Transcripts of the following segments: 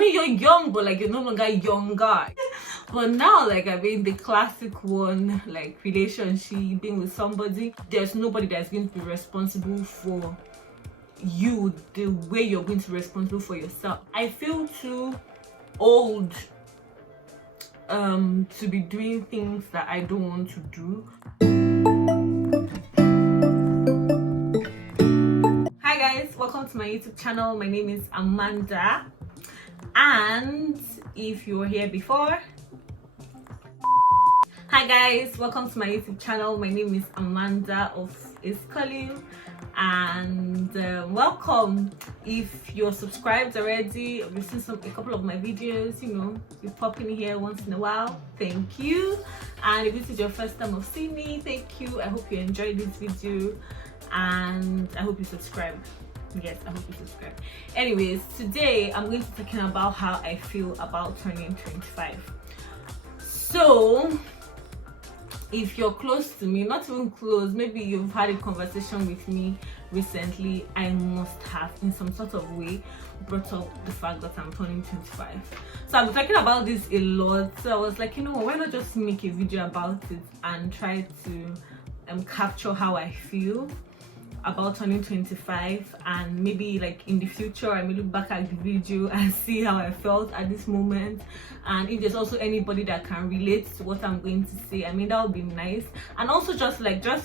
mean, you're young, but like you're no longer younger. But now, like, I mean, the classic one, like relationship, being with somebody, there's nobody that's going to be responsible for you the way you're going to be responsible for yourself. I feel too old to be doing things that I don't want to do. Hi guys, welcome to my YouTube channel. My name is Amanda, and if you were here before, hi guys, welcome to my YouTube channel. My name is Amanda of Iskalu, and welcome. If you're subscribed already, you've seen a couple of my videos, you know, you pop in here once in a while, thank you. And if this is your first time of seeing me, thank you. I hope you enjoyed this video, and I hope you subscribe. Yes, I hope you subscribe. Anyways, today I'm going to be talking about how I feel about turning 25. So if you're close to me, not even close, maybe you've had a conversation with me recently, I must have in some sort of way brought up the fact that I'm turning 25. So I've been talking about this a lot, so I was like, you know, why not just make a video about it and try to capture how I feel about turning 25, and maybe like in the future I may look back at the video and see how I felt at this moment, and if there's also anybody that can relate to what I'm going to say, I mean, that would be nice. And also just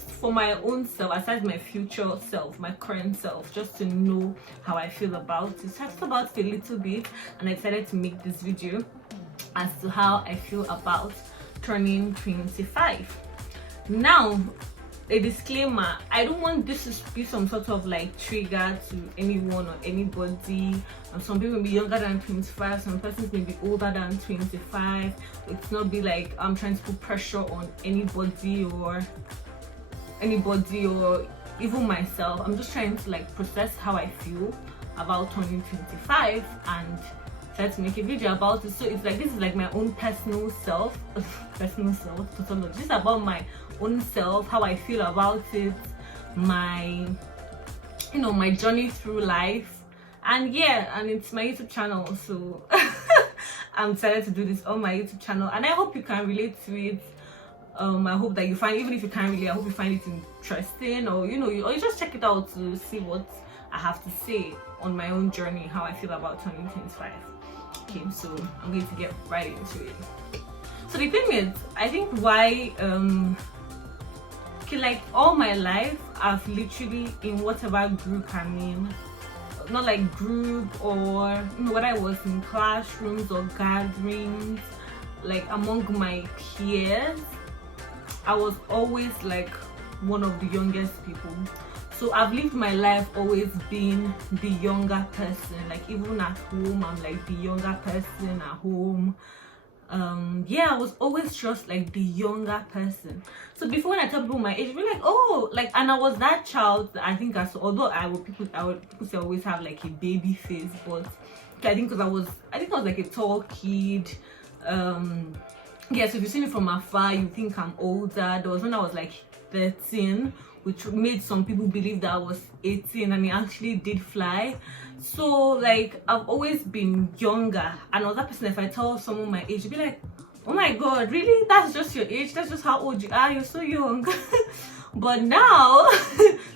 for my own self, aside my future self, my current self, just to know how I feel about it. So I thought about it a little bit, and I decided to make this video as to how I feel about turning 25. Now, a disclaimer, I don't want this to be some sort of like trigger to anyone or anybody. Some people may be younger than 25, some persons may be older than 25. It's not be like I'm trying to put pressure on anybody or even myself. I'm just trying to like process how I feel about turning 25 and try to make a video about it. So it's like, this is like my own personal self. This is about my own self, how I feel about it, my journey through life. And yeah, and it's my YouTube channel, so I'm excited to do this on my YouTube channel, and I hope you can relate to it. I hope that you find, even if you can't really, I hope you find it interesting, or or you just check it out to see what I have to say on my own journey, how I feel about turning 25. Okay, so I'm going to get right into it. So the thing is, I think why like all my life I've literally, in whatever group I'm in, not like group or whether I was in classrooms or gatherings, like among my peers, I was always like one of the youngest people. So I've lived my life always being the younger person. Like even at home, I'm like the younger person at home. Yeah, I was always just like the younger person. So before, when I tell people my age, we're like, oh, like, and I was that child that I think, although people say I always have like a baby face, but I think because I was like a tall kid. Yeah, so if you see me from afar, you think I'm older. There was when I was like 13, which made some people believe that I was 18, and it actually did fly. So like I've always been younger, and I was that person, if I tell someone my age, you'd be like, oh my god, really? That's just your age? That's just how old you are? You're so young. But now,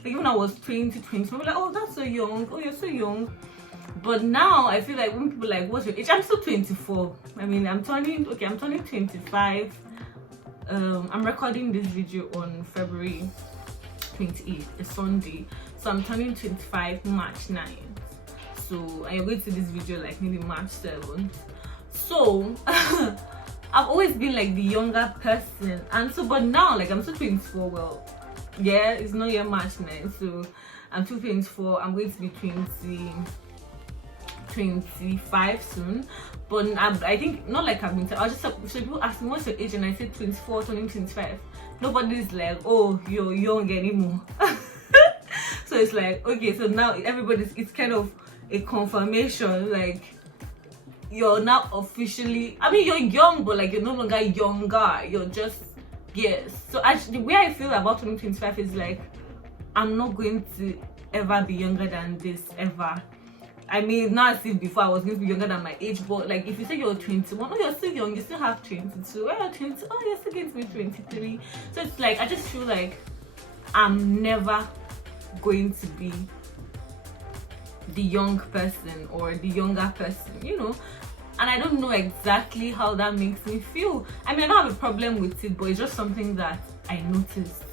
like when I was 20, people were like, oh, that's so young. Oh, you're so young. But now I feel like when people are like, what's your age? I'm still 24. I mean, I'm turning 25. I'm recording this video on February 28th, a Sunday. So I'm turning 25 March 9th. So I'm going to this video like maybe March 7th. So I've always been like the younger person, and so but now like I'm still 24. Well, yeah, it's not yet March 9th, so I'm still 24. I'm going to be 25 soon. But I think not like I've been. I just, so people ask me what's your age, and I said 24, turning 25. Nobody's like, oh, you're young anymore. So it's like, okay, so now it's kind of a confirmation, like you're now officially, I mean, you're young, but like you're no longer younger, you're just, yes. So actually the way I feel about 2025 is like, I'm not going to ever be younger than this ever. I mean, not as if before I was going to be younger than my age, but like if you say you're 21, oh, you're still young, you still have 22. Well, you're 20, oh, you're still going to be 23. So it's like I just feel like I'm never going to be the young person or the younger person, you know. And I don't know exactly how that makes me feel. I mean, I don't have a problem with it, but it's just something that I noticed.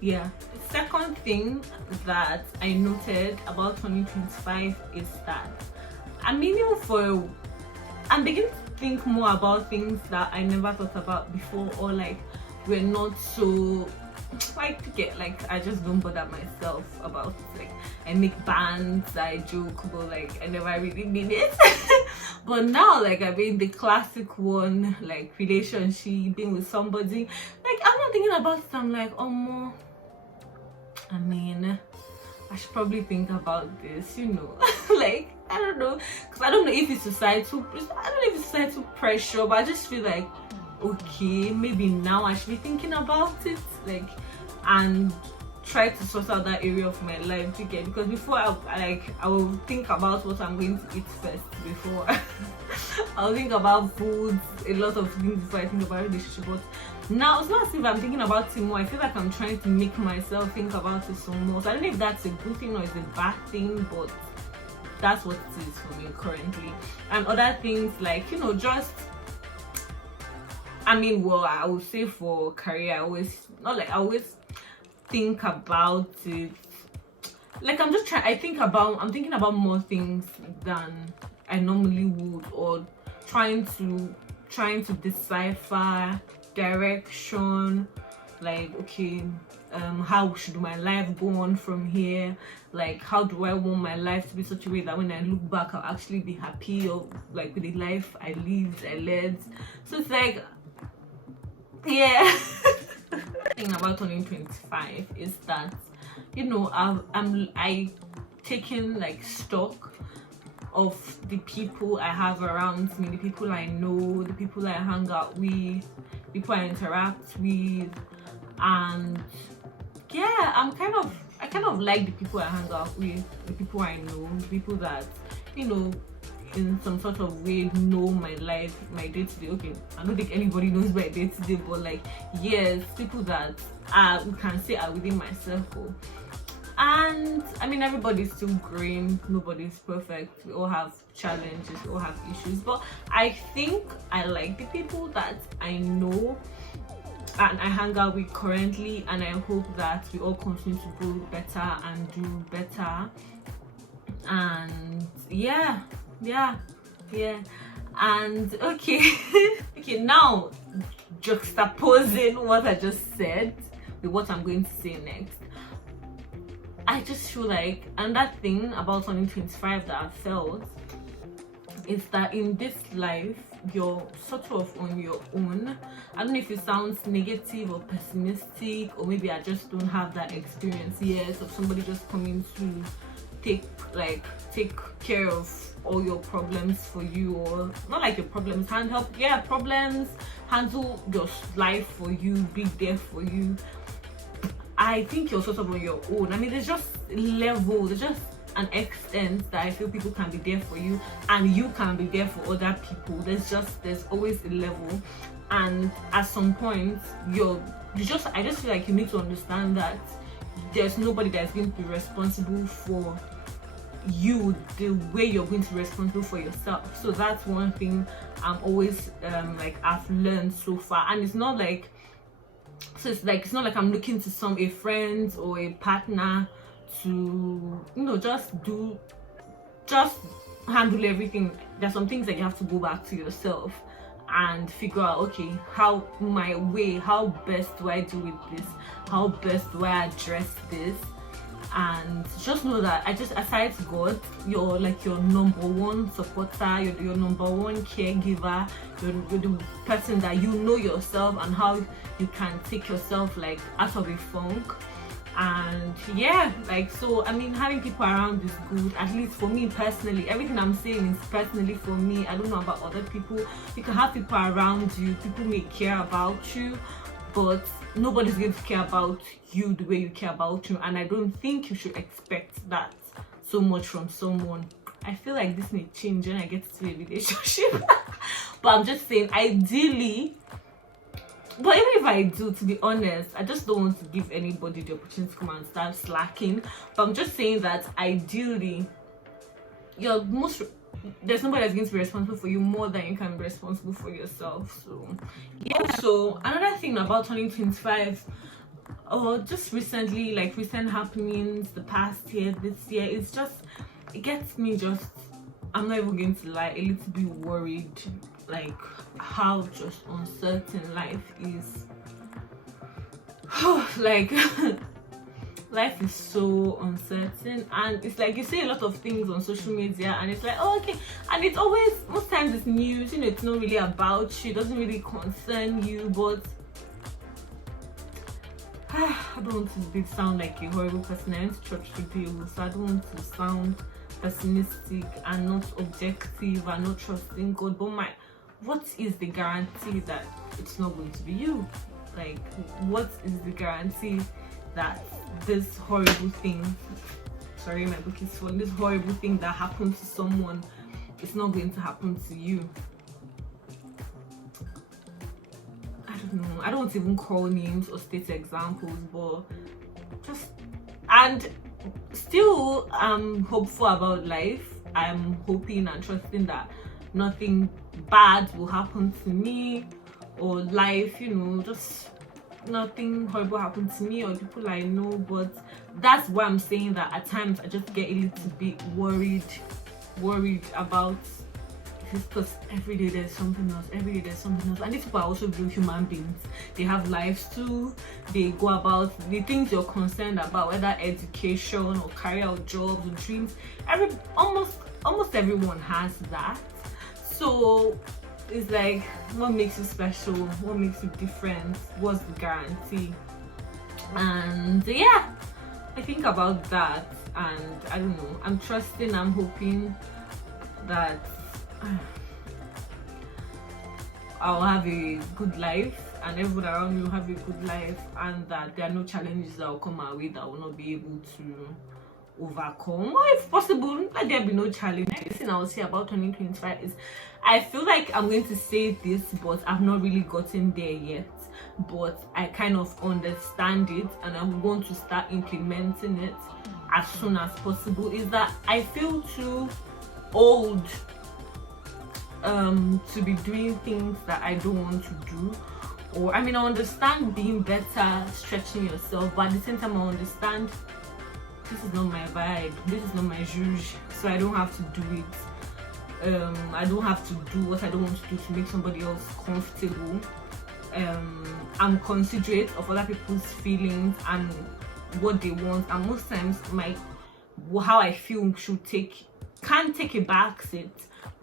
Yeah. The second thing that I noted about 2025 is that I'm beginning to think more about things that I never thought about before, or like we're not so like I just don't bother myself about it. Like I make bands, I joke, but like I never really mean it. But now, like I mean the classic one, like relationship, being with somebody, like I'm not thinking about it. I'm like, oh more. I mean, I should probably think about this, you know. Like I don't know, because I don't know if it's societal. I don't know if it's societal pressure, but I just feel like, okay, maybe now I should be thinking about it, like, and try to sort out that area of my life again. Because before I will think about what I'm going to eat first before I'll think about food, a lot of things before I think about relationship. But now it's not as if I'm thinking about it more. I feel like I'm trying to make myself think about it some more. So I don't know if that's a good thing or it's a bad thing, but that's what it is for me currently. And other things like, you know, just, I mean, well, I would say for career, I always think about it. Like I'm thinking about more things than I normally would, or trying to decipher direction, like, okay, how should my life go on from here? Like, how do I want my life to be such a way that when I look back I'll actually be happy, or like with the life I led. So it's like, yeah. Thing about 2025 is that, you know, I taking like stock of the people I have around me, the people I know, the people I hang out with, people I interact with, and yeah, I kind of like the people I hang out with, the people I know, the people that, you know, in some sort of way know my life, my day-to-day. Okay, I don't think anybody knows my day-to-day, but like, yes, people that we can say are within my circle. And I mean, everybody's still growing, nobody's perfect, we all have challenges, we all have issues, but I think I like the people that I know and I hang out with currently, and I hope that we all continue to grow better and do better. And yeah. And okay. Okay, now juxtaposing what I just said with what I'm going to say next, I just feel like another thing about 2025 that I felt is that in this life you're sort of on your own. I don't know if it sounds negative or pessimistic, or maybe I just don't have that experience yet of somebody just coming to take care of all your problems for you, or not like your problems, handle your life for you, be there for you. I think you're sort of on your own. I mean, there's just an extent that I feel people can be there for you and you can be there for other people. There's always a level, and at some point I just feel like you need to understand that there's nobody that's going to be responsible for you the way you're going to be responsible for yourself. So that's one thing I'm always I've learned so far. And it's not like it's not like I'm looking to a friend or a partner to, you know, just handle everything. There's some things that you have to go back to yourself and figure out, okay, how best do I deal with this, how best do I address this. And just know that aside God, you're like your number one supporter, you're your number one caregiver, you're the person that you know yourself and how you can take yourself like out of a funk. And yeah, like, so I mean, having people around is good, at least for me personally. Everything I'm saying is personally for me. I don't know about other people. You can have people around you, people may care about you, but nobody's going to care about you the way you care about you, and I don't think you should expect that. so much from someone. I feel like this may change when I get to a relationship. But I'm just saying, ideally, but even if I do, to be honest, I just don't want to give anybody the opportunity to come and start slacking. But I'm just saying that ideally, there's nobody that's going to be responsible for you more than you can be responsible for yourself. So yeah. So another thing about turning 25, or just recently, like recent happenings the past year, this year, it's just, it gets me just, I'm not even going to lie, a little bit worried, like how just uncertain life is. Like life is so uncertain, and it's like you see a lot of things on social media and it's like, oh, okay, and it's always, most times it's news, you know, it's not really about you, it doesn't really concern you. But I don't want to sound like a horrible person. I went to church today, so I don't want to sound pessimistic and not objective and not trusting God. But what is the guarantee that it's not going to be you? Like, what is the guarantee that this horrible thing, sorry, my book is full, this horrible thing that happened to someone is not going to happen to you? I don't know. I don't even call names or state examples, but just, and still I'm hopeful about life. I'm hoping and trusting that nothing bad will happen to me, or life, you know, just nothing horrible happened to me or people I know. But that's why I'm saying that at times I just get a little bit worried about this, because every day there's something else, every day there's something else. And these people are also real human beings. They have lives too. They go about the things you're concerned about, whether education or career or jobs or dreams. Almost everyone has that. So it's like, what makes you special? What makes you different? What's the guarantee? And yeah, I think about that, and I don't know, I'm trusting, I'm hoping that I'll have a good life and everyone around me will have a good life, and that there are no challenges that will come our way that I will not be able to overcome, or if possible, let there be no challenge. The thing I will say about 2025 is, I feel like I'm going to say this, but I've not really gotten there yet, but I kind of understand it and I'm going to start implementing it as soon as possible. Is that I feel too old to be doing things that I don't want to do. Or I mean, I understand being better, stretching yourself, but at the same time I understand this is not my vibe, this is not my juge, so I don't have to do it. I don't have to do what I don't want to do to make somebody else comfortable. I'm considerate of other people's feelings and what they want, and most times how I feel can take a back seat,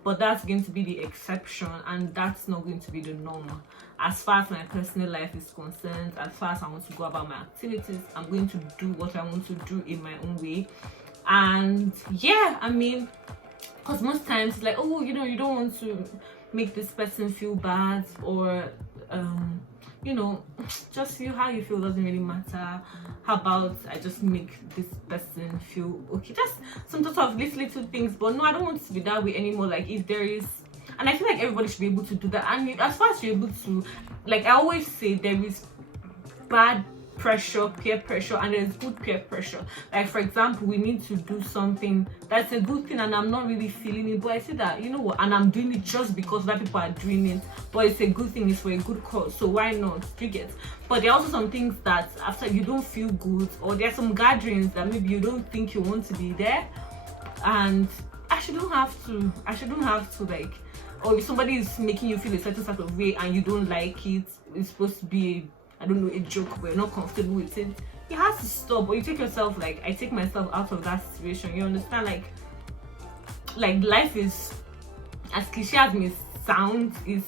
but that's going to be the exception, and that's not going to be the norm. As far as my personal life is concerned, as far as I want to go about my activities, I'm going to do what I want to do in my own way. And yeah, I mean, because most times it's like, oh, you know, you don't want to make this person feel bad, or you know, just feel how you feel doesn't really matter. How about I just make this person feel okay? Just some sort of little things. But no, I don't want to be that way anymore. Like, if there is, and I feel like everybody should be able to do that. And as far as you're able to, like I always say, there is bad pressure, peer pressure, and there's good peer pressure. Like, for example, we need to do something that's a good thing and I'm not really feeling it, but I say that, you know what, and I'm doing it just because other people are doing it, but it's a good thing, it's for a good cause, so why not? You get? But there are also some things that after you don't feel good, or there are some gatherings that maybe you don't think you want to be there, and I shouldn't have to like, or if somebody is making you feel a certain sort of way and you don't like it, it's supposed to be I don't know, a joke, but you're not comfortable with it, it has to stop. Or you take yourself, like I take myself out of that situation. You understand? Like life is, as cliche as may sound, is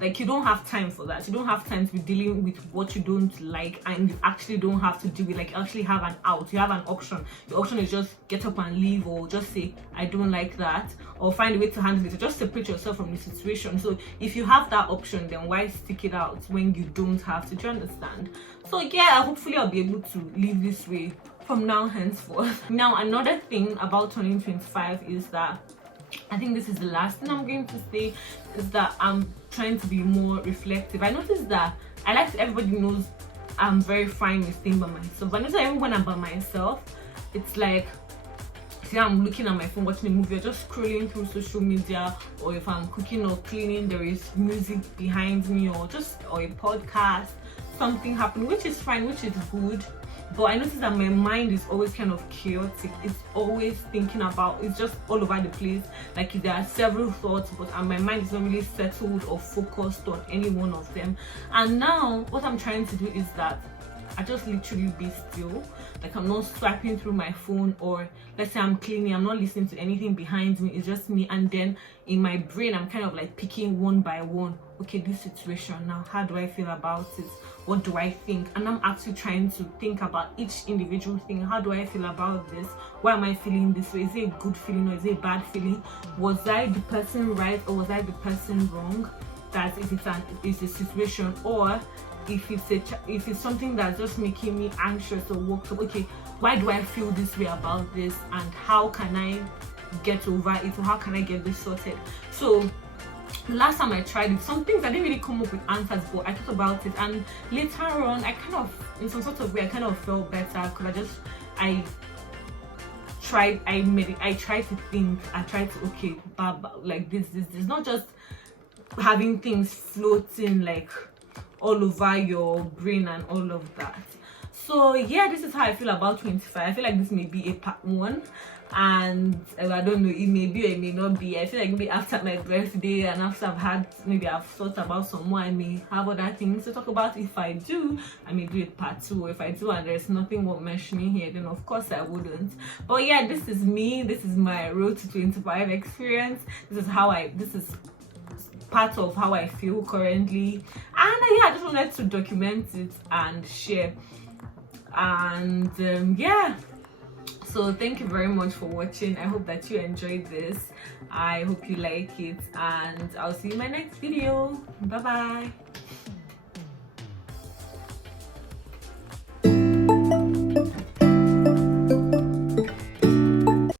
like you don't have time for that. You don't have time to be dealing with what you don't like, and you actually don't have to do it. Like, you actually have an out, you have an option. The option is just get up and leave, or just say I don't like that, or find a way to handle it, or just separate yourself from the situation. So if you have that option, then why stick it out when you don't have to? Do you understand? So yeah, hopefully I'll be able to live this way from now henceforth. Now another thing about turning 25 is that I think this is the last thing I'm going to say, is that I'm trying to be more reflective. I noticed that everybody knows I'm very fine with staying by myself. But I notice even when I'm by myself, it's like, see, I'm looking at my phone watching a movie or just scrolling through social media, or if I'm cooking or cleaning, there is music behind me, or a podcast, something happening, which is fine, which is good. But I notice that my mind is always kind of chaotic. It's always thinking about, it's just all over the place. Like there are several thoughts, but my mind is not really settled or focused on any one of them. And now what I'm trying to do is that I just literally be still. Like I'm not swiping through my phone, or let's say I'm cleaning, I'm not listening to anything behind me, it's just me. And then in my brain I'm kind of like picking one by one, okay, this situation now, how do I feel about it, what do I think? And I'm actually trying to think about each individual thing. How do I feel about this? Why am I feeling this way? Is it a good feeling or is it a bad feeling? Was I the person right or was I the person wrong? That if it's a situation, or if it's something that's just making me anxious or worked up, okay, why do I feel this way about this, and how can I get over it, or how can I get this sorted? So last time I tried it, some things I didn't really come up with answers, but I thought about it, and later on I kind of, in some sort of way, I kind of felt better, because I tried to think, I tried to, okay, like this, not just having things floating like all over your brain and all of that. So yeah, this is how I feel about 25. I feel like this may be a part 1, and I don't know, it may be or it may not be. I feel like maybe after my birthday and after I've thought about some more, I may have other things to talk about. If I do, I may do it part 2. If I do and there's nothing worth mentioning here, then of course I wouldn't. But yeah, this is me, this is my road to 25 experience. This is part of how I feel currently, and yeah, I just wanted to document it and share. And yeah, so thank you very much for watching. I hope that you enjoyed this. I hope you like it, and I'll see you in my next video. Bye bye.